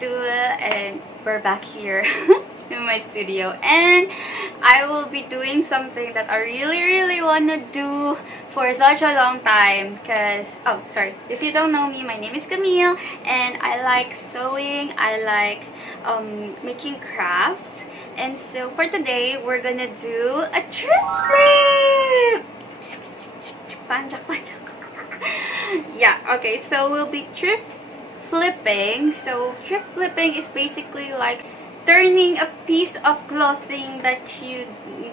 Untitled, and we're back here in my studio, and I will be doing something that I really want to do for such a long time because, oh sorry, if you don't know me, my name is Camille and I like sewing, I like making crafts, and so for today we're gonna do a thrift flip. Panjak, panjak. Yeah, okay, so we'll be thrift flipping. So thrift flipping is basically like turning a piece of clothing that you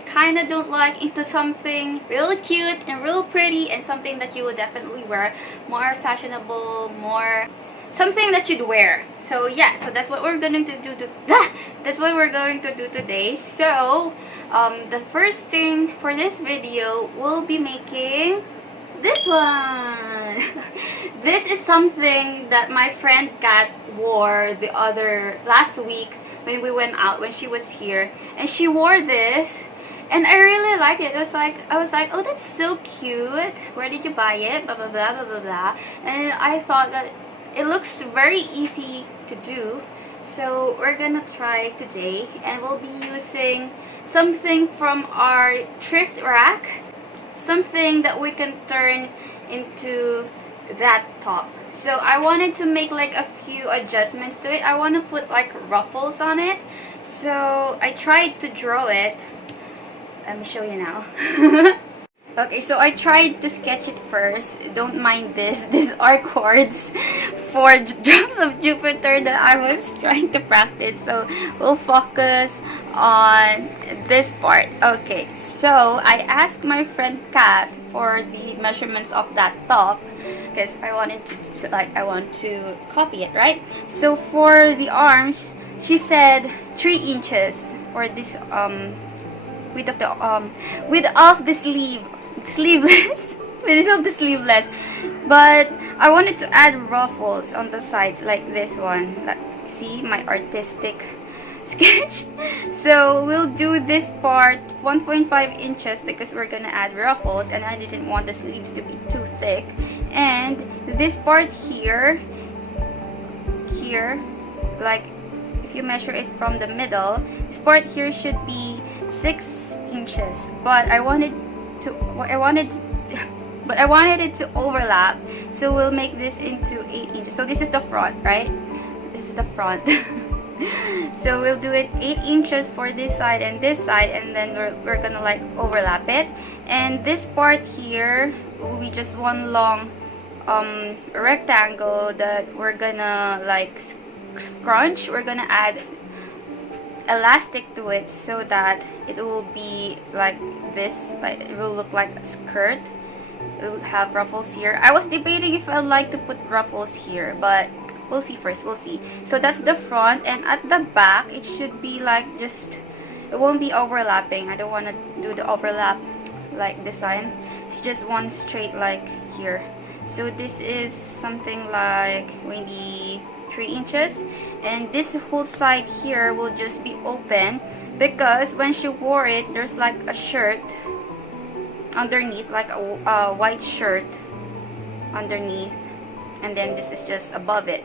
kind of don't like into something really cute and real pretty and something that you would definitely wear, more fashionable, more something that you'd wear. So yeah, so that's what we're going to do that's what we're going to do today. So the first thing for this video, we'll be making this one. This is something that my friend Kat wore last week when we went out, when she was here, and she wore this and I really liked it. I was like, oh, that's so cute, where did you buy it, blah blah blah blah blah blah. And I thought that it looks very easy to do, so we're gonna try today, and we'll be using something from our thrift rack, something that we can turn into that top. So I wanted to make like a few adjustments to it. I want to put like ruffles on it, so I tried to draw it. Let me show you now. Okay, so I tried to sketch it first. Don't mind this. These are chords for Drops of Jupiter that I was trying to practice. So we'll focus on this part. Okay, so I asked my friend Kat for the measurements of that top because I want to copy it, right? So for the arms, she said 3 inches for this width of the sleeveless width of the sleeveless. But I wanted to add ruffles on the sides like this one. Like, see my artistic sketch. So we'll do this part 1.5 inches because we're gonna add ruffles and I didn't want the sleeves to be too thick. And this part here, like if you measure it from the middle, this part here should be 6 inches, but I wanted it to overlap, so we'll make this into 8 inches. So this is the front, right? This is the front. So we'll do it 8 inches for this side, and then we're gonna like overlap it. And this part here will be just one long rectangle that we're gonna like scrunch. We're gonna add elastic to it so that it will be like this, like it will look like a skirt. It will have ruffles here. I was debating if I'd like to put ruffles here, but we'll see first. We'll see. So that's the front, and at the back it should be like just, it won't be overlapping. I don't want to do the overlap like design. It's just one straight like here. So this is something like maybe 3 inches, and this whole side here will just be open because when she wore it, there's like a shirt underneath, like a white shirt underneath, and then this is just above it.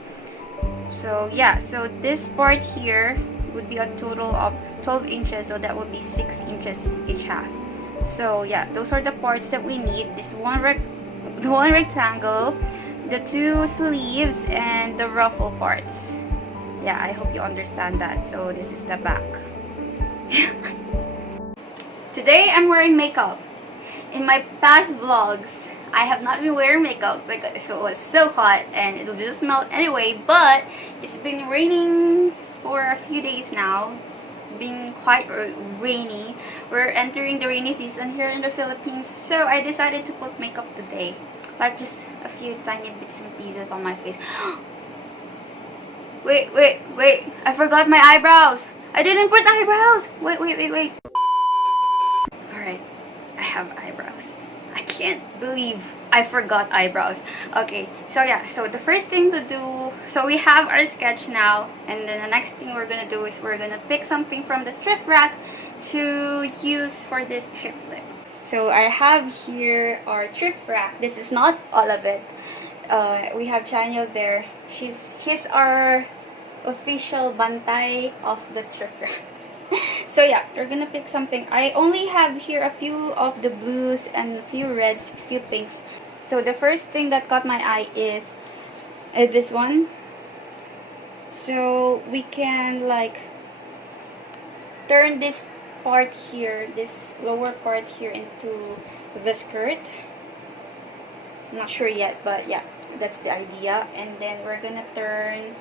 So yeah, so this part here would be a total of 12 inches, so that would be 6 inches each half. So yeah, those are the parts that we need. This one rectangle, the 2 sleeves, and the ruffle parts. Yeah, I hope you understand that. So this is the back. Today I'm wearing makeup. In my past vlogs, I have not been wearing makeup because it was so hot and it'll just melt anyway, but it's been raining for a few days now. It's been quite rainy. We're entering the rainy season here in the Philippines, so I decided to put makeup today. Like just a few tiny bits and pieces on my face. Wait, I forgot my eyebrows. I didn't put eyebrows. Wait. Alright, I have eyebrows. I can't believe I forgot eyebrows. Okay, so yeah, so the first thing to do, so we have our sketch now, and then the next thing we're gonna do is we're gonna pick something from the thrift rack to use for this thrift flip. So I have here our thrift rack. This is not all of it. We have Chaniel there. He's our official bantay of the thrift rack. So yeah, we're gonna pick something. I only have here a few of the blues and a few reds, a few pinks. So the first thing that caught my eye is this one. So we can like turn this part here, this lower part here, into the skirt. I'm not sure yet, but yeah, that's the idea. And then we're gonna turn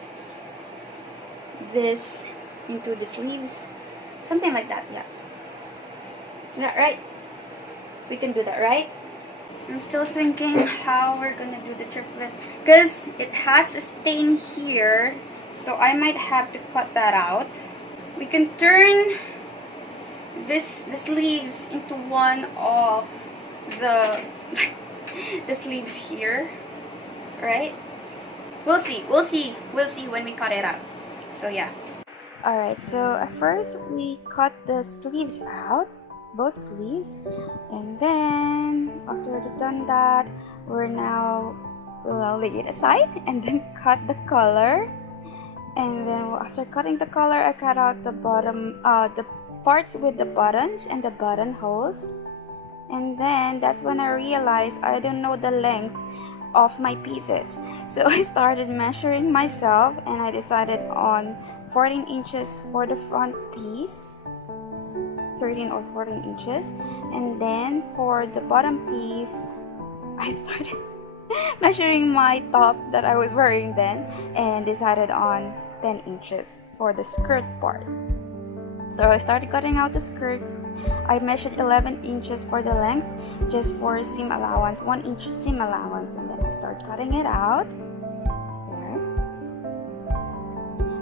this into the sleeves, something like that. Yeah, right, we can do that, right? I'm still thinking how we're gonna do the thrift flip, because it has a stain here, so I might have to cut that out. We can turn the sleeves into one of the the sleeves here, right? We'll see when we cut it out. So yeah. Alright, so at first we cut the sleeves out, both sleeves, and then after we've done that, we're now lay it aside and then cut the color. And then after cutting the color, I cut out the bottom, the parts with the buttons and the buttonholes. And then that's when I realized I don't know the length of my pieces. So I started measuring myself, and I decided on 14 inches for the front piece, 13 or 14 inches. And then for the bottom piece, I started measuring my top that I was wearing then, and decided on 10 inches for the skirt part. So I started cutting out the skirt. I measured 11 inches for the length, just for seam allowance, 1 inch seam allowance, and then I started cutting it out. There.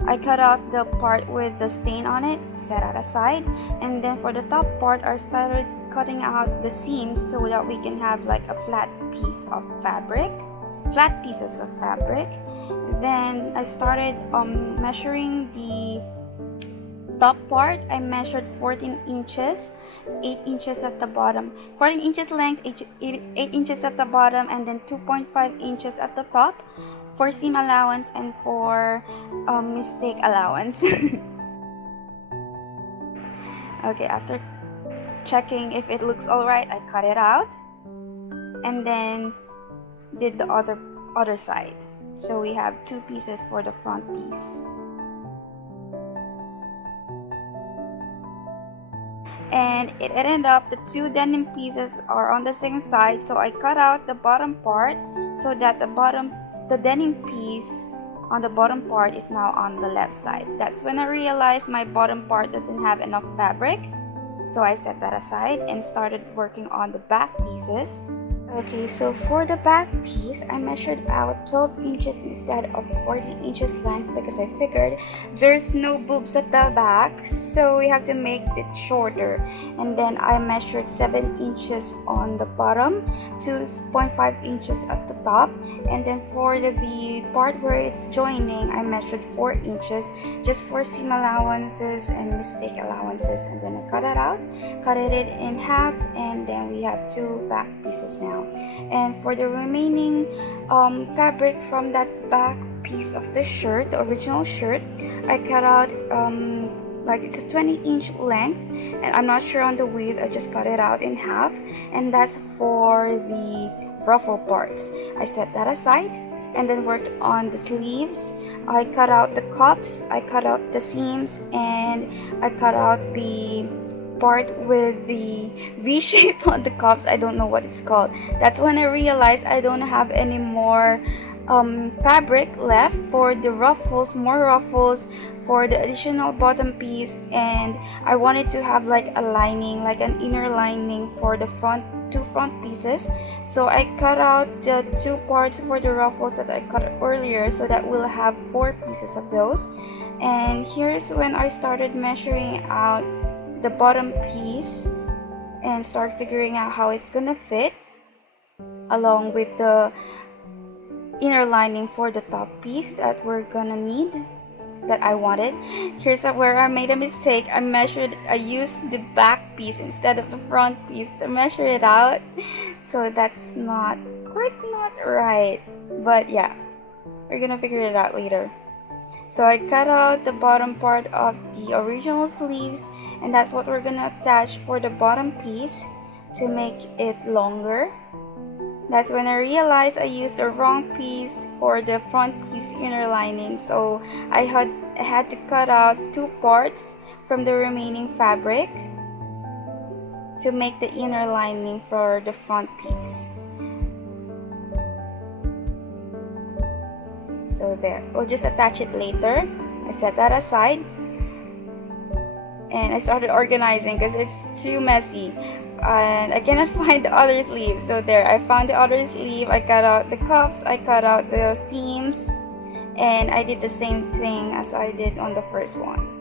I cut out the part with the stain on it, set that aside, and then for the top part, I started cutting out the seams so that we can have like a flat piece of fabric, flat pieces of fabric. Then I started measuring the top part. I measured 14 inches, 8 inches at the bottom, 14 inches length, 8 inches at the bottom, and then 2.5 inches at the top for seam allowance and for mistake allowance. Okay, after checking if it looks alright, I cut it out and then did the other side. So we have 2 pieces for the front piece. And it ended up the 2 denim pieces are on the same side, so I cut out the bottom part so that the denim piece on the bottom part is now on the left side. That's when I realized my bottom part doesn't have enough fabric, so I set that aside and started working on the back pieces. Okay, so for the back piece, I measured out 12 inches instead of 14 inches length because I figured there's no boobs at the back, so we have to make it shorter. And then I measured 7 inches on the bottom, 2.5 inches at the top, and then for the part where it's joining, I measured 4 inches just for seam allowances and mistake allowances, and then I cut it out, cut it in half, and then we have 2 back pieces now. And for the remaining fabric from that back piece of the shirt, the original shirt, I cut out like it's a 20-inch length, and I'm not sure on the width. I just cut it out in half, and that's for the ruffle parts. I set that aside and then worked on the sleeves. I cut out the cuffs, I cut out the seams, and I cut out the part with the V shape on the cuffs. I don't know what it's called. That's when I realized I don't have any more fabric left for the ruffles, more ruffles for the additional bottom piece, and I wanted to have like a lining, like an inner lining for the two front pieces. So I cut out the 2 parts for the ruffles that I cut earlier, so that we'll have 4 pieces of those. And here's when I started measuring out the bottom piece and start figuring out how it's gonna fit along with the inner lining for the top piece that we're gonna need, that I wanted. Here's where I made a mistake. I used the back piece instead of the front piece to measure it out, so that's not right, but yeah, we're gonna figure it out later. So I cut out the bottom part of the original sleeves, and that's what we're gonna attach for the bottom piece to make it longer. That's when I realized I used the wrong piece for the front piece inner lining, so I had to cut out 2 parts from the remaining fabric to make the inner lining for the front piece. So there, we'll just attach it later. I set that aside and I started organizing because it's too messy and I cannot find the other sleeve. So there, I found the other sleeve. I cut out the cuffs, I cut out the seams, and I did the same thing as I did on the first one.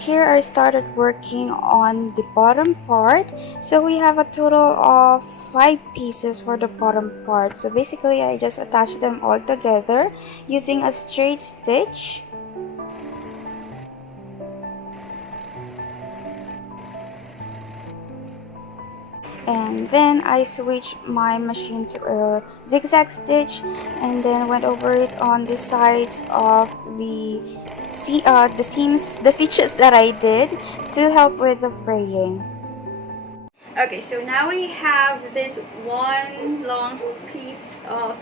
Here I started working on the bottom part. So we have a total of 5 pieces for the bottom part. So basically I just attached them all together using a straight stitch. And then I switched my machine to a zigzag stitch and then went over it on the sides of the seams, the stitches that I did to help with the fraying. Okay, so now we have this one long piece of,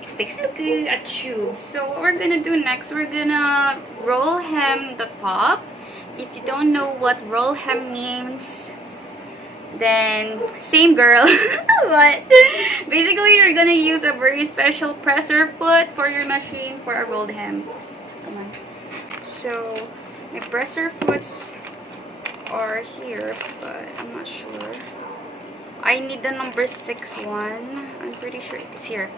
it's basically a tube. So what we're gonna do next, we're gonna roll hem the top. If you don't know what roll hem means, then same girl. But basically you're gonna use a very special presser foot for your machine for a rolled hem. So my presser foots are here, but I'm not sure. I need the number 6 one. I'm pretty sure it's here.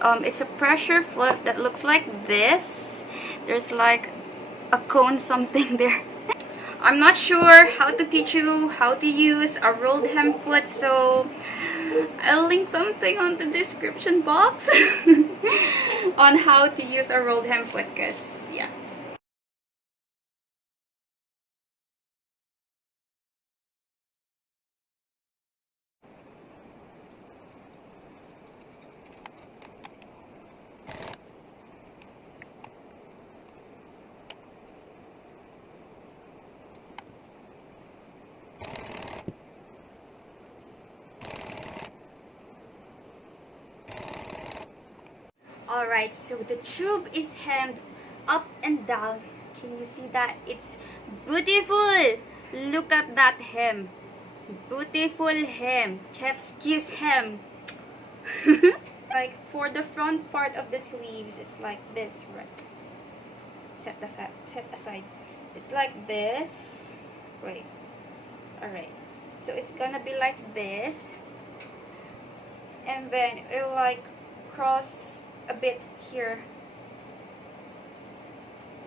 It's a pressure foot that looks like this. There's like a cone something there. I'm not sure how to teach you how to use a rolled hem foot, so I'll link something on the description box on how to use a rolled hem foot, because yeah. Alright, so the tube is hemmed up and down. Can you see that? It's beautiful! Look at that hem. Beautiful hem. Chef's kiss hem. Like for the front part of the sleeves, it's like this, right? Set aside. It's like this. Wait. Alright. So it's gonna be like this. And then it'll like cross a bit here.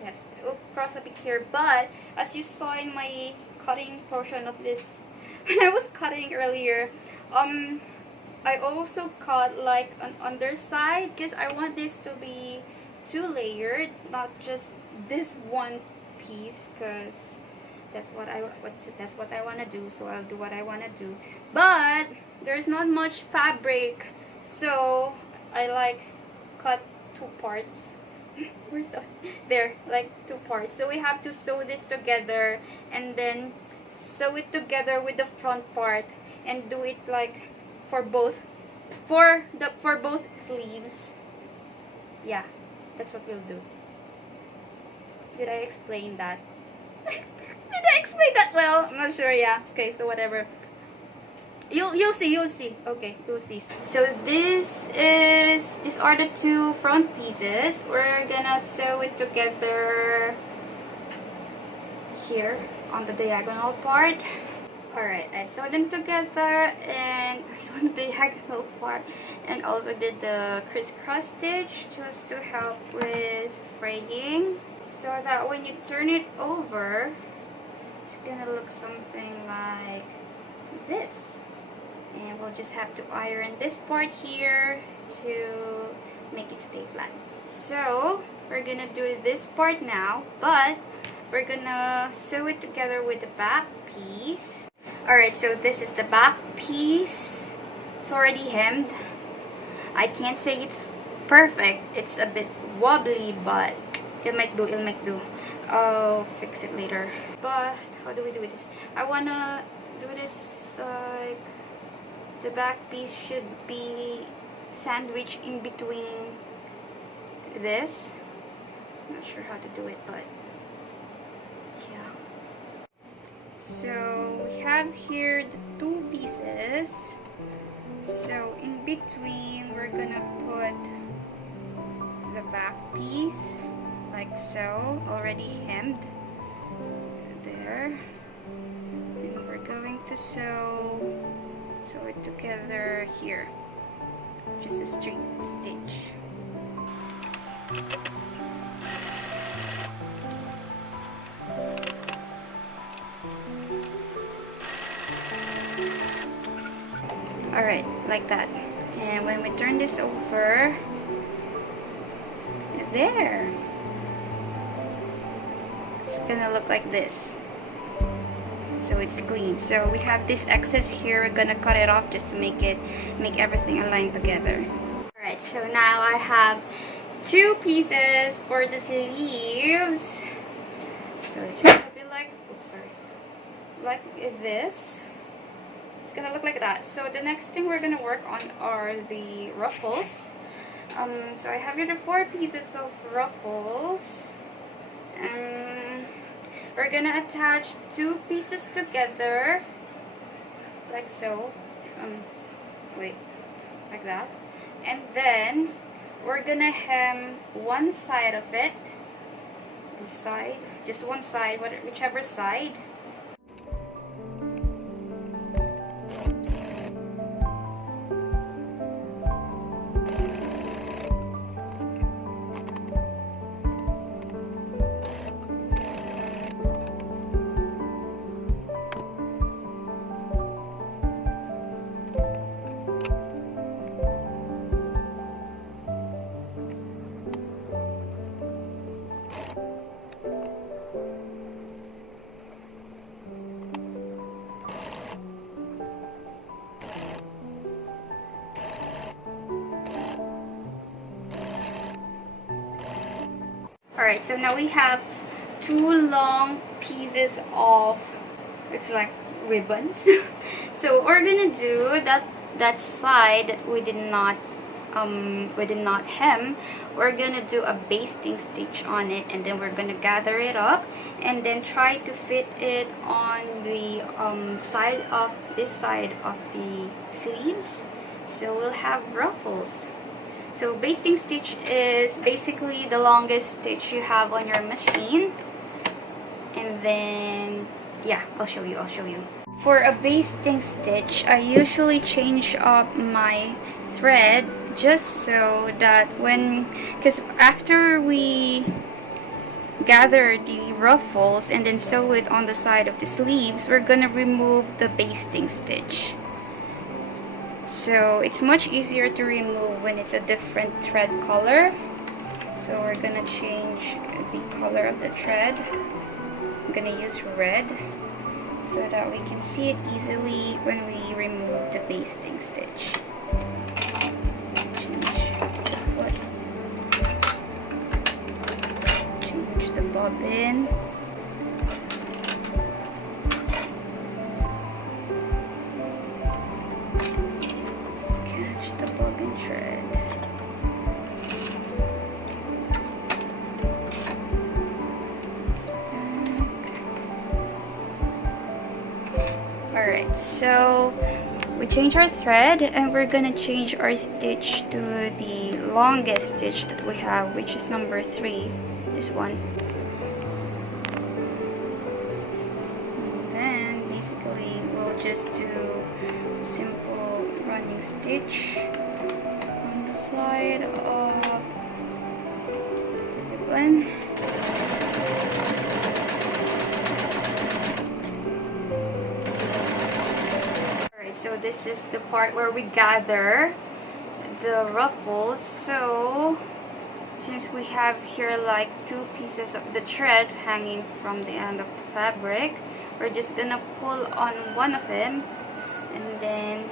Yes, it will cross a bit here, but as you saw in my cutting portion of this, when I was cutting earlier, I also cut like an underside because I want this to be 2 layered, not just this one piece, because that's what I want to do. So I'll do what I want to do, but there's not much fabric, so I like cut 2 parts. Where's the there, like 2 parts. So we have to sew this together and then sew it together with the front part and do it like for both sleeves. Yeah, that's what we'll do. Did I explain that? Did I explain that well? I'm not sure. Yeah, okay, so whatever. You'll see. Okay, you'll see. So these are the 2 front pieces. We're gonna sew it together here on the diagonal part. Alright, I sewed them together and I sewed the diagonal part and also did the crisscross stitch just to help with fraying, so that when you turn it over, it's gonna look something like this. And we'll just have to iron this part here to make it stay flat. So we're gonna do this part now, but we're gonna sew it together with the back piece. Alright, so this is the back piece. It's already hemmed. I can't say it's perfect. It's a bit wobbly, but it'll make do, it'll make do. I'll fix it later. But how do we do this? I wanna do this like the back piece should be sandwiched in between this. I'm not sure how to do it, but yeah. So we have here the two pieces. So in between we're gonna put the back piece like so, already hemmed there, and we're going to sew it together here, just a straight stitch. Alright, like that. And when we turn this over, there, it's gonna look like this. So it's clean. So we have this excess here. We're gonna cut it off just to make everything align together. Alright, so now I have two pieces for the sleeves. So it's gonna be like, oops, sorry, like this. It's gonna look like that. So the next thing we're gonna work on are the ruffles. So I have here the 4 pieces of ruffles. We're gonna attach 2 pieces together, like so. Wait, like that. And then we're gonna hem one side of it. This side, just one side, whichever side. Alright, so now we have 2 long pieces of, it's like ribbons. So we're gonna do that side that we did not hem. We're gonna do a basting stitch on it, and then we're gonna gather it up and then try to fit it on the this side of the sleeves, so we'll have ruffles. So basting stitch is basically the longest stitch you have on your machine. And then, yeah, I'll show you. For a basting stitch, I usually change up my thread just so that because after we gather the ruffles and then sew it on the side of the sleeves, we're gonna remove the basting stitch. So it's much easier to remove when it's a different thread color. So we're gonna change the color of the thread. I'm gonna use red so that we can see it easily when we remove the basting stitch. Change the foot. Change the bobbin. Catch the bobbin thread. Alright, so we change our thread and we're gonna change our stitch to the longest stitch that we have, which is number 3, this one. And then basically we'll just do simple running stitch on the side of the ribbon. So this is the part where we gather the ruffles. So since we have here like 2 pieces of the thread hanging from the end of the fabric, we're just gonna pull on one of them and then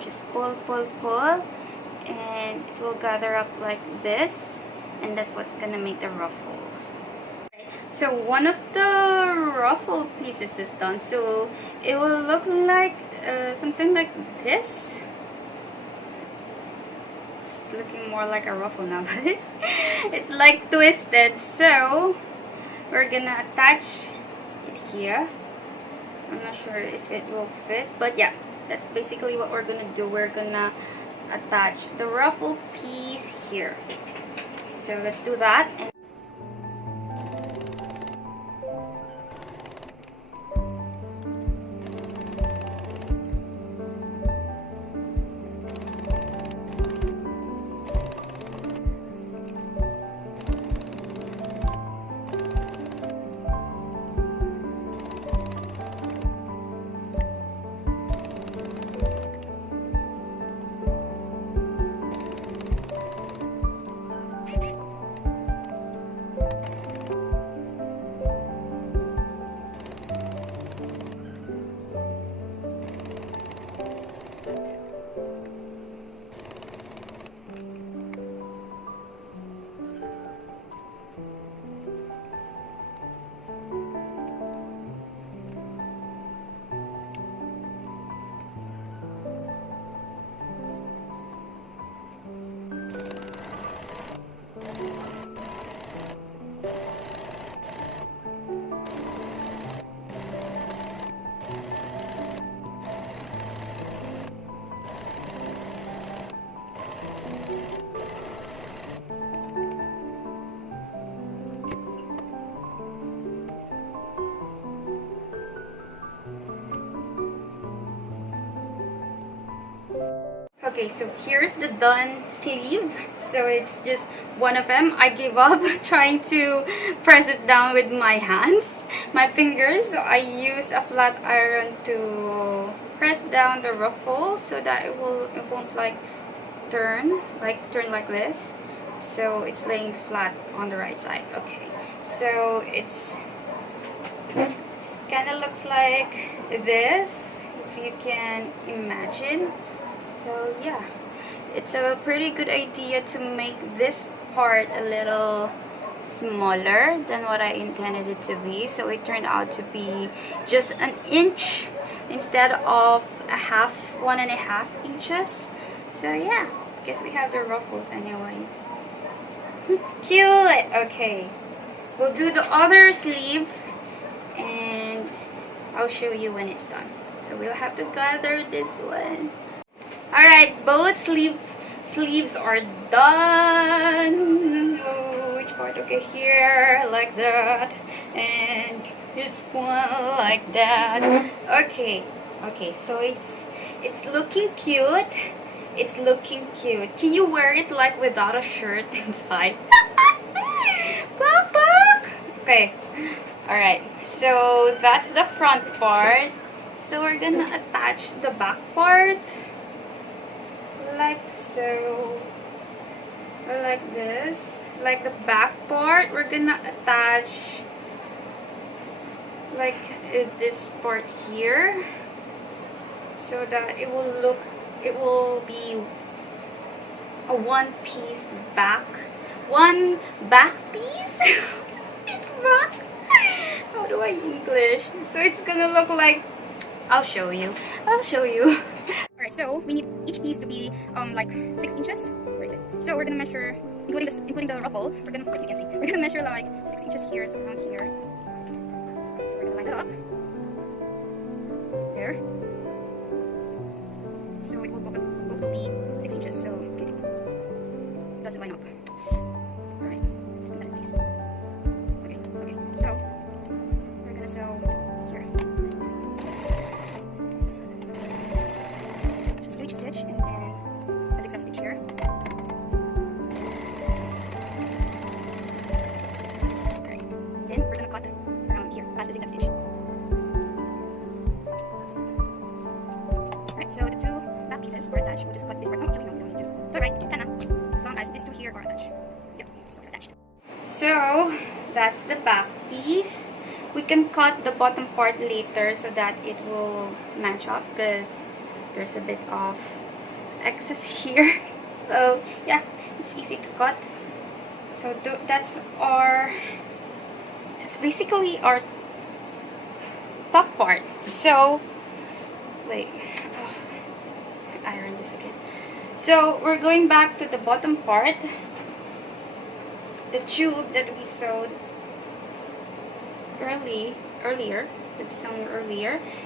just pull, and it will gather up like this, and that's what's gonna make the ruffles. So one of the ruffle pieces is done, so it will look like something like this. It's looking more like a ruffle now, but it's like twisted. So we're gonna attach it here. I'm not sure if it will fit, but yeah, that's basically what we're gonna do. We're gonna attach the ruffle piece here. So let's do that. Okay, so here's the done sleeve. So it's just one of them. I gave up trying to press it down with my hands, my fingers. So I use a flat iron to press down the ruffle so that it won't like turn like this. So it's laying flat on the right side. Okay, so it's kind of looks like this, if you can imagine. So yeah, it's a pretty good idea to make this part a little smaller than what I intended it to be. So it turned out to be just an inch instead of 1.5 inches. So yeah, guess we have the ruffles anyway. Cute! Okay, we'll do the other sleeve and I'll show you when it's done. So we'll have to gather this one. Alright, both sleeves are done. Oh, which part? Okay, here, like that. And this one, like that. Okay, so it's looking cute. It's looking cute. Can you wear it like without a shirt inside? Okay, alright. So that's the front part. So we're gonna attach the back part. Like so, or like this, like the back part we're gonna attach like this part here, so that it will be a one piece back piece. It's back. How do I English? So it's gonna look like, I'll show you. Alright, so we need each piece to be like 6 inches. Where is it? So we're gonna measure, including the ruffle, we're gonna, like you can see, we're gonna measure like 6 inches here, so around here. So we're gonna line it up. There. So it will both will be 6 inches, so okay. Does it line up? Alright, let's put that in place. Okay, so we're gonna sew here. Stitch and then a zigzag stitch here. Alright. Then we're gonna cut around here past the zigzag stitch. pieces are attached, we'll just cut this part. Oh, actually, no, we don't need to. It's alright, sana. As long as these two here are attached. Yep, so they're attached. So, that's the back piece. We can cut the bottom part later so that it will match up because there's a bit of excess here. So, yeah, it's easy to cut. So, that's basically our top part. So, wait, iron this again. So we're going back to the bottom part, the tube that we sewed earlier.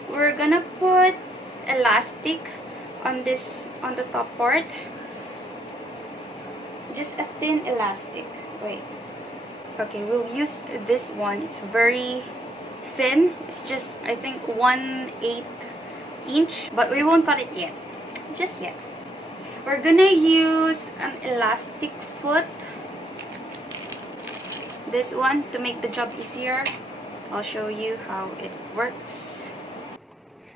We're gonna put elastic on the top part, just a thin elastic. Wait, okay, we'll use this one. It's very thin. It's just, I think, 1/8 inch, but we won't cut it yet, just yet. We're gonna use an elastic foot, this one, to make the job easier. I'll show you how it works.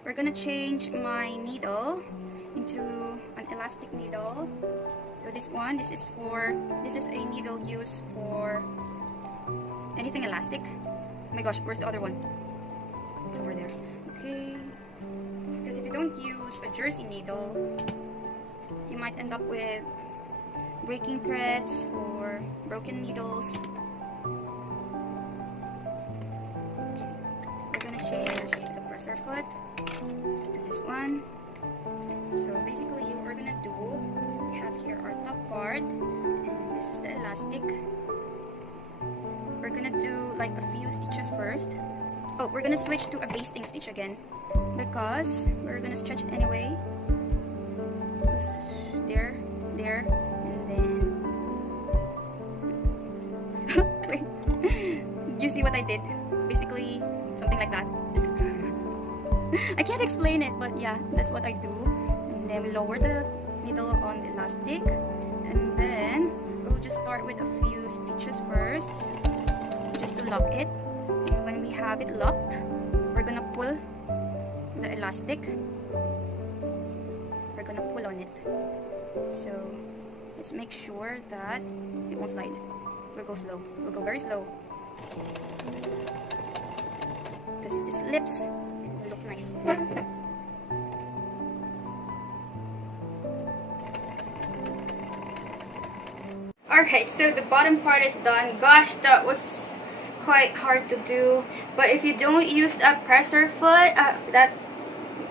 We're gonna change my needle into an elastic needle. So this one, this is a needle used for anything elastic. Oh my gosh, where's the other one? It's over there. Okay. Because if you don't use a jersey needle, you might end up with breaking threads or broken needles. Okay. We're gonna change the presser foot to this one. So basically what we're gonna do, we have here our top part, and this is the elastic. We're gonna do like a few stitches first. Oh, we're gonna switch to a basting stitch again because we're gonna stretch it anyway. There, and then wait, you see what I did? Basically something like that. I can't explain it, but yeah, that's what I do. And then we lower the needle on the elastic, and then we'll just start with a few stitches first, just to lock it. And when we have it locked, we're gonna pull the elastic. We're gonna pull on it. So let's make sure that it won't slide. We'll go slow. We'll go very slow, because if it slips, it will look nice. Alright, so the bottom part is done. Gosh, that was quite hard to do. But if you don't use that presser foot, that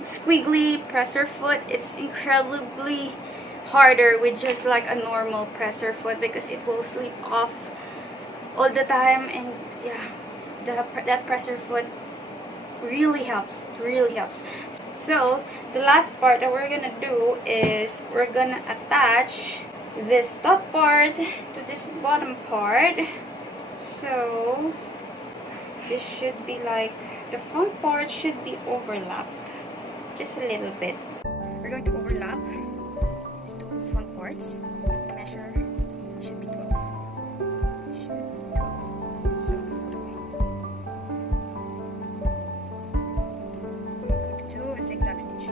squiggly presser foot, it's incredibly harder with just like a normal presser foot, because it will slip off all the time. And yeah, that presser foot really helps, So the last part that we're gonna do is we're gonna attach this top part to this bottom part. So this should be like, the front part should be overlapped just a little bit. We're going to overlap these two front parts. The measure should be 12. So I'm going to do a zigzag stitch.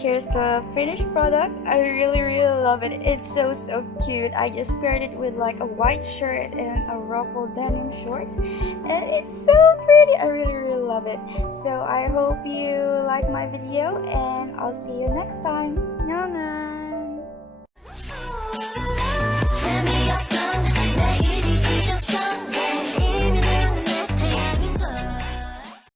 Here's the finished product. I really love it. It's so cute. I just paired it with like a white shirt and a ruffle denim shorts, and it's so pretty. I really love it. So I hope you like my video, and I'll see you next time. Nyanga!